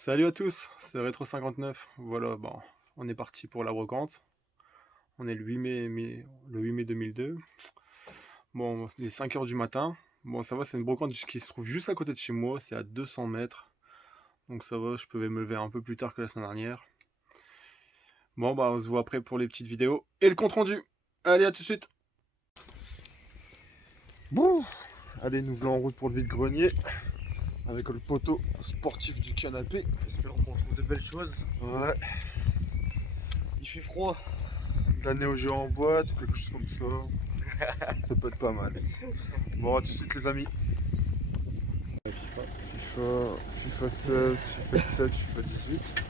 Salut à tous, c'est Retro59. Voilà, bon, on est parti pour la brocante. On est le 8 mai, le 8 mai 2002. Bon, il est 5 heures du matin. Bon, ça va, c'est une brocante qui se trouve juste à côté de chez moi, c'est à 200 mètres. Donc ça va, je pouvais me lever un peu plus tard que la semaine dernière. Bon, bah, on se voit après pour les petites vidéos et le compte rendu. Allez, à tout de suite. Bon, allez, nous voilà en route pour le vide-grenier. Avec le poteau sportif du canapé. Espérons qu'on trouve de belles choses. Ouais. Il fait froid. De la Neo Geo en boîte ou quelque chose comme ça. Ça peut être pas mal. Bon, à tout de suite les amis. FIFA 16, FIFA 17, FIFA 18.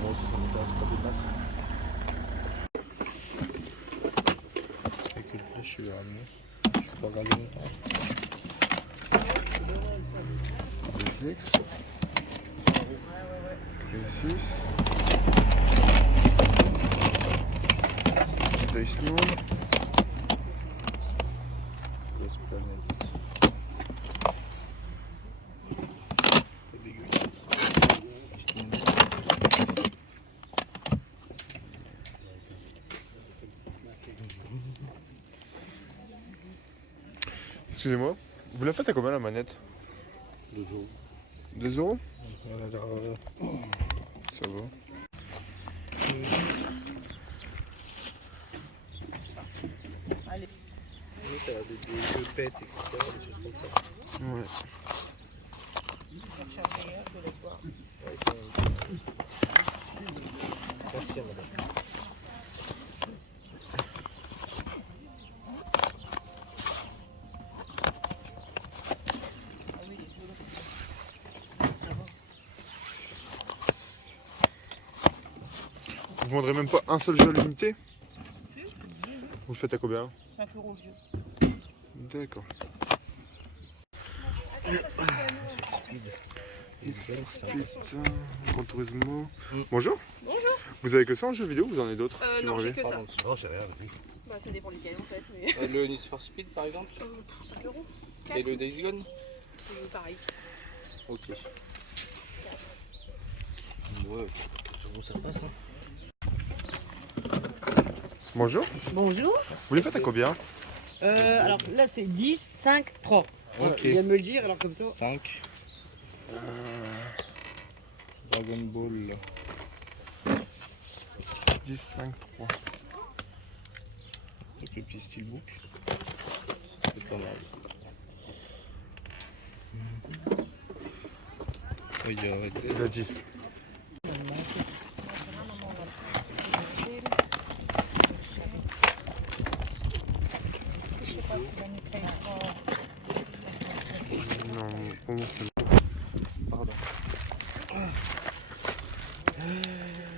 Moi aussi ça m'intéresse pas des masses. Avec une flèche, je vais ramener. Je peux pas regarder longtemps. 2X. P6. Space Moon. Lost Planet. C'est dégueulasse. Excusez-moi, vous la faites à combien la manette? 2 jours. 2 euros? Voilà, Ça va. Allez. ça a des pets, etc. Des choses comme ça. Ouais. Ouais, merci madame. Vous vendrez même pas un seul jeu limité? Vous le faites à combien? 5 euros le jeu. D'accord. Putain, Gran Turismo. Bonjour. Bonjour. Vous avez que ça en jeu vidéo ou vous en avez d'autres qui vont Non, j'ai arriver? que ça. Non, j'ai rien. Bah, ça dépend lesquels en fait. Mais... Le Need for Speed par exemple 5 euros. et le Days Gone. Pareil. Ok. Ouais, 4 euros ça passe. Bonjour. Bonjour. Vous les faites à combien? Alors là c'est 10, 5, 3. Voilà, Ok. il vient de me le dire, alors comme ça. 5. Dragon Ball. 10, 5, 3. Avec le petit steelbook. C'est pas mal. Il y a Red Dead. Il a 10. Non, pour moi c'est bon. Pardon.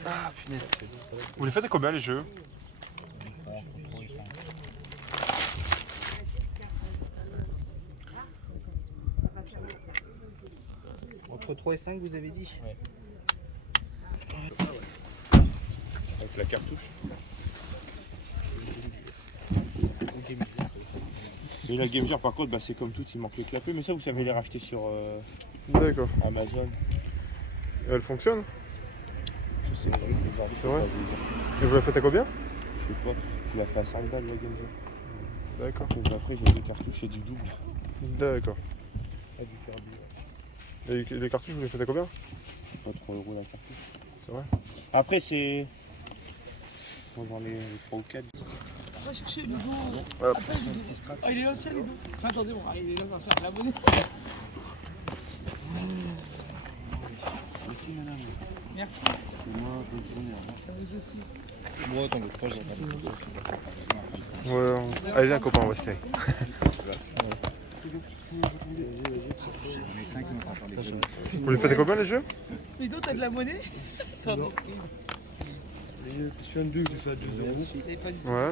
Ah punaise. Vous les faites à combien les jeux? Entre 3 et 5 vous avez dit? Ouais. Avec la cartouche. Et la Game Gear par contre, bah, c'est comme tout, il manque le clapet, mais ça vous savez les racheter sur D'accord. Amazon. Et elle fonctionne? Je sais pas, aujourd'hui C'est je peux vrai pas vous dire. Et vous la faites à combien? Je sais pas, je l'ai fait à 5 balles la Game Gear. D'accord. Donc après j'ai 2 cartouches et du double. D'accord. Ah, du Kirby. Et les cartouches vous les faites à combien? Pas 3 euros la cartouche. C'est vrai? Après c'est... Moi j'en ai 3 ou 4. On va chercher Ludo. Hop. Ah, il est là, tiens Ludo. Attendez, bon, il est là, on va faire l'abonné. Merci madame. Merci. Et moi, bonne journée. Au revoir. À vous aussi. Moi t'inquiète pas, j'ai pas Ouais. Allez viens copain, on va essayer. Vous les faites à combien les jeux? Ludo, t'as de la monnaie? Attends. PlayStation 2 j'ai fait à 2 euros. Vous avez pas du tout. Ouais.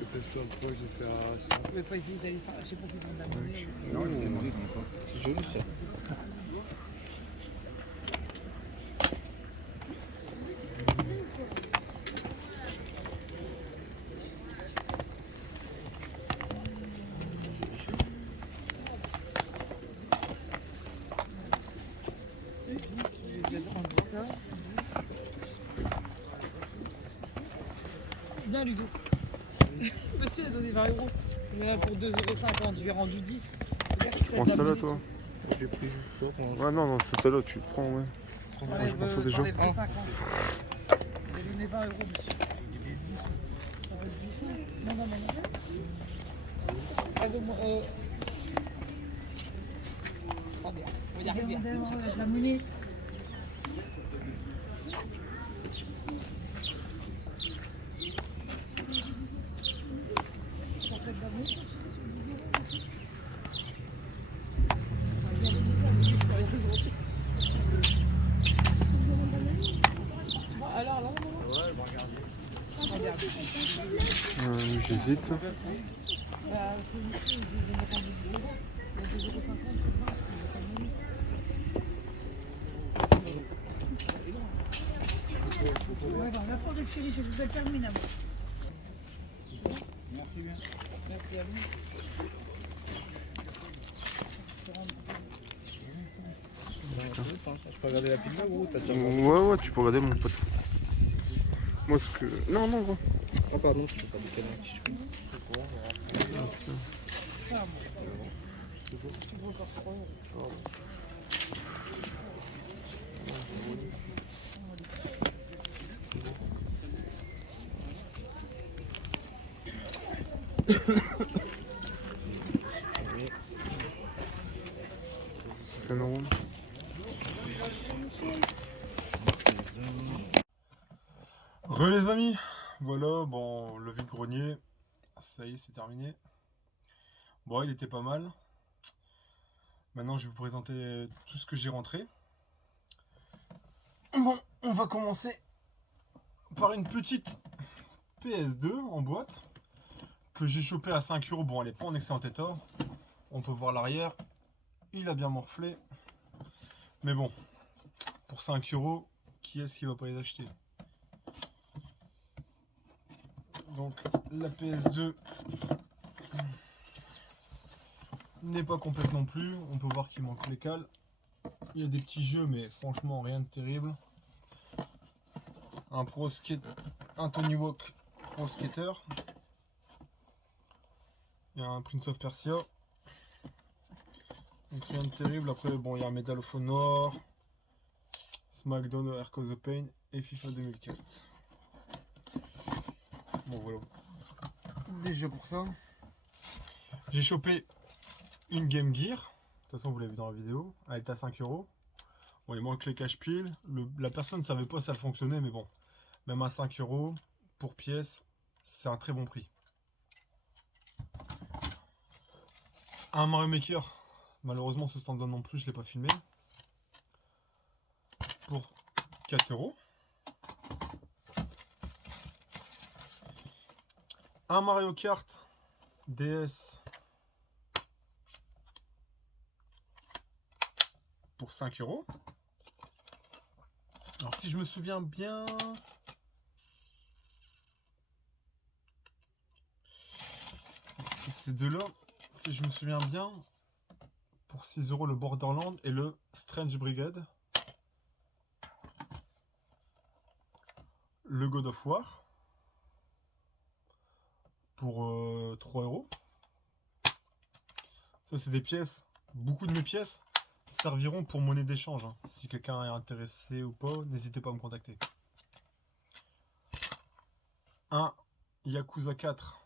Et PlayStation 3 j'ai fait à 100. Vous pouvez pas essayer d'aller faire. Je sais pas si c'est de la monnaie. Non, j'ai demandé quand C'est joli ça. combien, Ludo? Monsieur a donné 20 euros. Il y en a pour 2,50 €. Je lui ai rendu 10. Prends celle-là, toi. J'ai pris juste ça. Ouais, non, celle-là, tu le prends, ouais. Ouais, je prends ça déjà. j'en ai pris 50. J'ai donné 20 euros, monsieur. Ça va être 10 €. Non, non, non. Ah, donc, attendez, on va y arriver. La monnaie. Alors, non, non, non. Ouais, bon, regardez. Regarde. J'hésite. Ouais, la fois de chérie, je vous termine. Merci bien. Merci à vous. Je peux regarder la pizza ou t'as déjà Ouais, tu peux regarder, mon pote. Moi, ce que. Non, gros. Oh, pardon, je peux pas décaler un petit chou. C'est normal. Les amis, voilà, bon, le vide-grenier, ça y est, c'est terminé. Bon, il était pas mal. Maintenant, je vais vous présenter tout ce que j'ai rentré. Bon, on va commencer par une petite PS2 en boîte que j'ai chopé à 5 €. Bon, elle n'est pas en excellent état. On peut voir l'arrière, il a bien morflé. Mais bon, pour 5 €, qui est-ce qui va pas les acheter? Donc la PS2 n'est pas complète non plus. On peut voir qu'il manque les cales. Il y a des petits jeux, mais franchement rien de terrible. Un Tony Hawk Pro Skater. Il y a un Prince of Persia. Donc rien de terrible. Après, bon, il y a un Medal of Honor, SmackDown, Air Cause the Pain et FIFA 2004. Bon, voilà. Déjà pour ça. J'ai chopé une Game Gear. De toute façon, vous l'avez vu dans la vidéo. Elle est à 5 €. Bon, il manque les cache-piles. La personne ne savait pas si ça fonctionnait, mais bon. Même à 5 € pour pièce, c'est un très bon prix. Un Mario Maker. Malheureusement, ce stand non plus, je ne l'ai pas filmé. Pour 4 €. Un Mario Kart DS pour 5 €. Alors si je me souviens bien, c'est ces deux-là, si je me souviens bien, pour 6 € le Borderland et le Strange Brigade. Le God of War pour 3 €. Ça c'est des pièces. Beaucoup de mes pièces serviront pour monnaie d'échange. Hein. Si quelqu'un est intéressé ou pas, n'hésitez pas à me contacter. Un Yakuza 4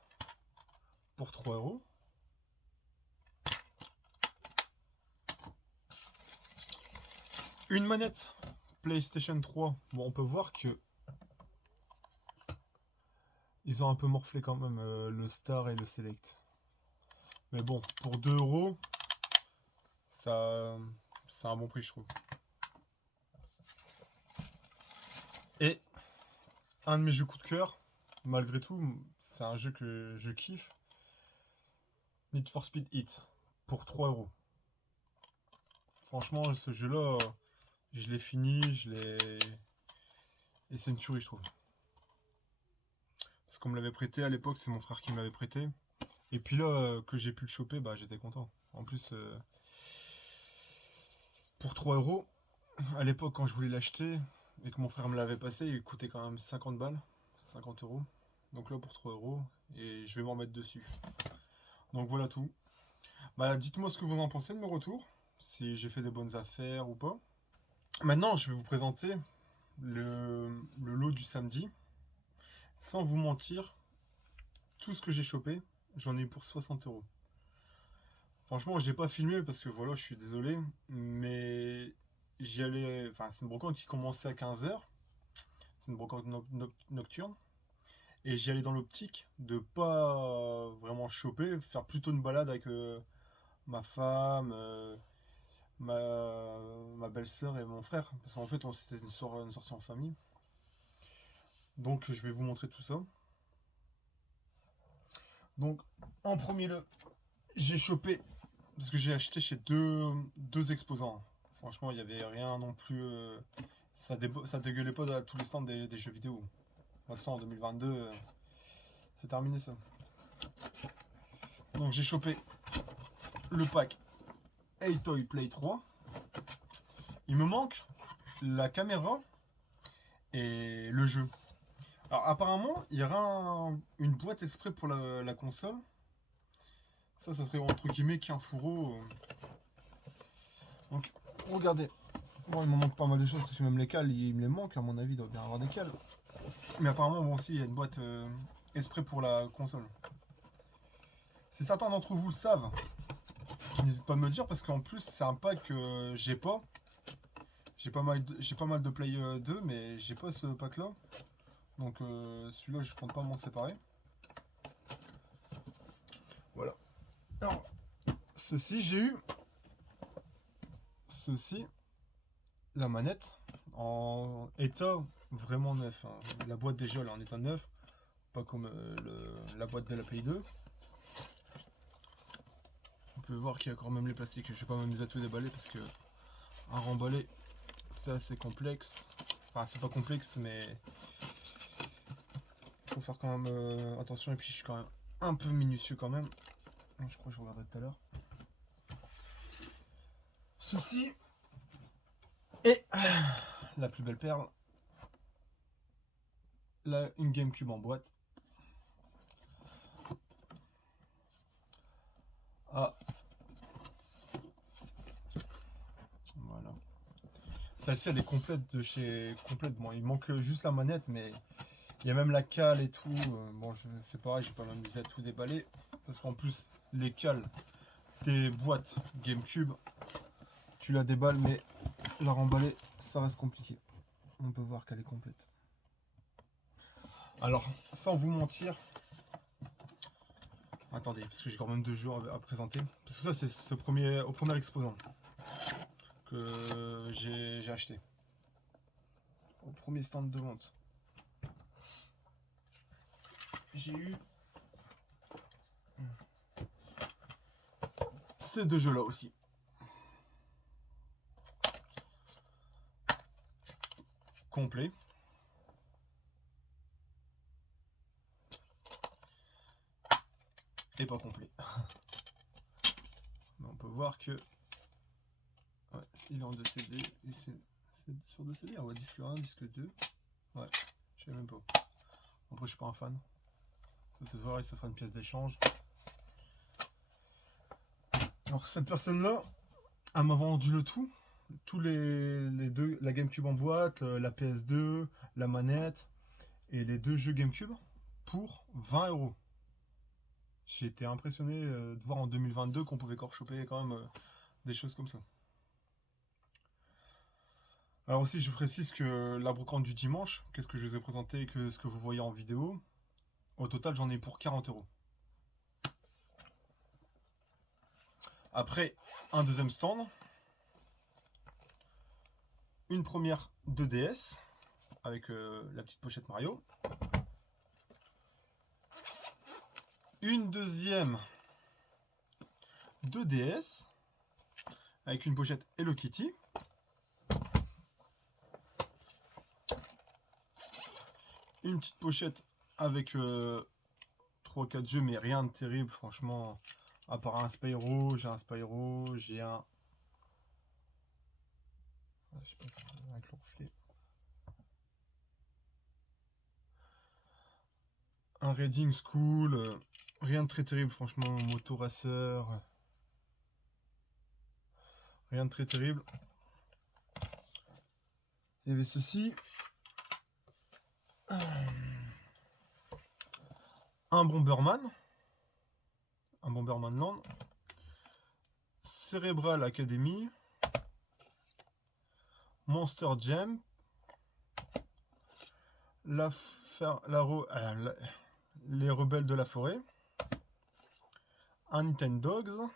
pour 3 €. Une manette PlayStation 3. Bon, on peut voir que ils ont un peu morflé quand même le Star et le Select. Mais bon, pour 2 €, ça, c'est un bon prix, je trouve. Et un de mes jeux coup de cœur, malgré tout, c'est un jeu que je kiffe. Need for Speed Heat pour 3 €. Franchement, ce jeu-là, je l'ai fini, et c'est une tuerie, je trouve. Parce qu'on me l'avait prêté à l'époque, c'est mon frère qui me l'avait prêté. Et puis là, que j'ai pu le choper, bah j'étais content. En plus, pour 3 €, à l'époque quand je voulais l'acheter, et que mon frère me l'avait passé, il coûtait quand même 50 balles, 50 €. Donc là pour 3 euros. Et je vais m'en mettre dessus. Donc voilà tout. Bah dites-moi ce que vous en pensez de mes retours. Si j'ai fait des bonnes affaires ou pas. Maintenant je vais vous présenter le lot du samedi. Sans vous mentir, tout ce que j'ai chopé, j'en ai eu pour 60 euros. Franchement, je l'ai pas filmé parce que voilà, je suis désolé. Mais j'y allais. Enfin, c'est une brocante qui commençait à 15 h. C'est une brocante nocturne. Et j'y allais dans l'optique de pas vraiment choper, faire plutôt une balade avec ma femme, ma belle-sœur et mon frère. Parce qu'en fait, c'était une sortie en famille. Donc, je vais vous montrer tout ça. Donc, en premier lieu, j'ai chopé, parce que j'ai acheté chez deux exposants. Franchement, il n'y avait rien non plus. Ça dégueulait pas dans tous les stands des jeux vidéo. Moi, en 2022, c'est terminé ça. Donc, j'ai chopé le pack A-Toy Play 3. Il me manque la caméra et le jeu. Alors, apparemment, il y aura une boîte exprès pour la console. Ça serait entre guillemets qu'un fourreau. Donc, regardez. Bon, il me manque pas mal de choses parce que même les cales, il me les manque. À mon avis, il doit bien avoir des cales. Mais apparemment, bon, aussi, il y a une boîte exprès pour la console. Si certains d'entre vous le savent, n'hésitez pas à me le dire parce qu'en plus, c'est un pack que j'ai pas. J'ai pas mal de Play 2, mais j'ai pas ce pack là. Donc, celui-là, je compte pas m'en séparer. Voilà. Alors, j'ai eu la manette en état vraiment neuf. Hein. La boîte déjà elle est en état neuf, pas comme la boîte de la Play 2. Vous pouvez voir qu'il y a quand même les plastiques. Je vais pas m'amuser à tout déballer parce que à remballer c'est assez complexe. Enfin, c'est pas complexe, mais faut faire quand même attention. Et puis je suis quand même un peu minutieux quand même. Je crois que je regarderai tout à l'heure. Ceci est la plus belle perle. Là, une GameCube en boîte. Ah. Voilà. Celle-ci, elle est complète de chez... Complète. Bon, il manque juste la manette, mais il y a même la cale et tout. Bon, c'est pareil, je vais pas m'amuser à tout déballer. Parce qu'en plus, les cales des boîtes GameCube, tu la déballes, mais la remballer, ça reste compliqué. On peut voir qu'elle est complète. Alors, sans vous mentir, attendez, parce que j'ai quand même 2 jeux à présenter. Parce que ça, c'est au premier exposant que j'ai acheté. Au premier stand de vente. J'ai eu ces 2 jeux-là aussi. Complet. Et pas complet. Mais on peut voir que ouais, il est en 2 CD et c'est sur 2 CD. Ah ouais, disque 1, disque 2. Ouais, je sais même pas. Après, je suis pas un fan. Ça c'est vrai, ça sera une pièce d'échange. Alors cette personne-là, elle m'a vendu le tout. Tous les deux, la GameCube en boîte, la PS2, la manette et les 2 jeux GameCube pour 20 euros. J'ai été impressionné de voir en 2022 qu'on pouvait encore choper quand même des choses comme ça. Alors aussi, je précise que la brocante du dimanche, qu'est-ce que je vous ai présenté et que ce que vous voyez en vidéo, au total, j'en ai pour 40 euros. Après, un deuxième stand. Une première 2DS avec la petite pochette Mario. Une deuxième 2DS avec une pochette Hello Kitty. Une petite pochette avec 3-4 jeux, mais rien de terrible, franchement. À part un Spyro, j'ai un Spyro, j'ai un... Je sais pas si c'est avec le reflet. un Reading School, rien de très terrible franchement, Moto Racer, rien de très terrible. Il y avait ceci, un Bomberman Land, Cerebral Academy, Monster Jam, les rebelles de la forêt, un Nintendogs,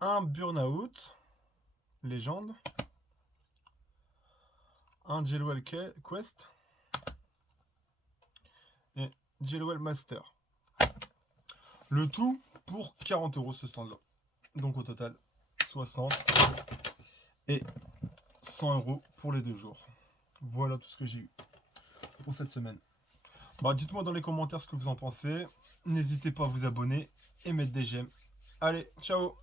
un Burnout Légende, un Jellwell Quest et Jellwell Master. Le tout pour 40 € ce stand là. Donc au total 60 et 100 € pour les 2 jours. Voilà tout ce que j'ai eu pour cette semaine. Bah, dites-moi dans les commentaires ce que vous en pensez. N'hésitez pas à vous abonner et mettre des j'aime. Allez, ciao!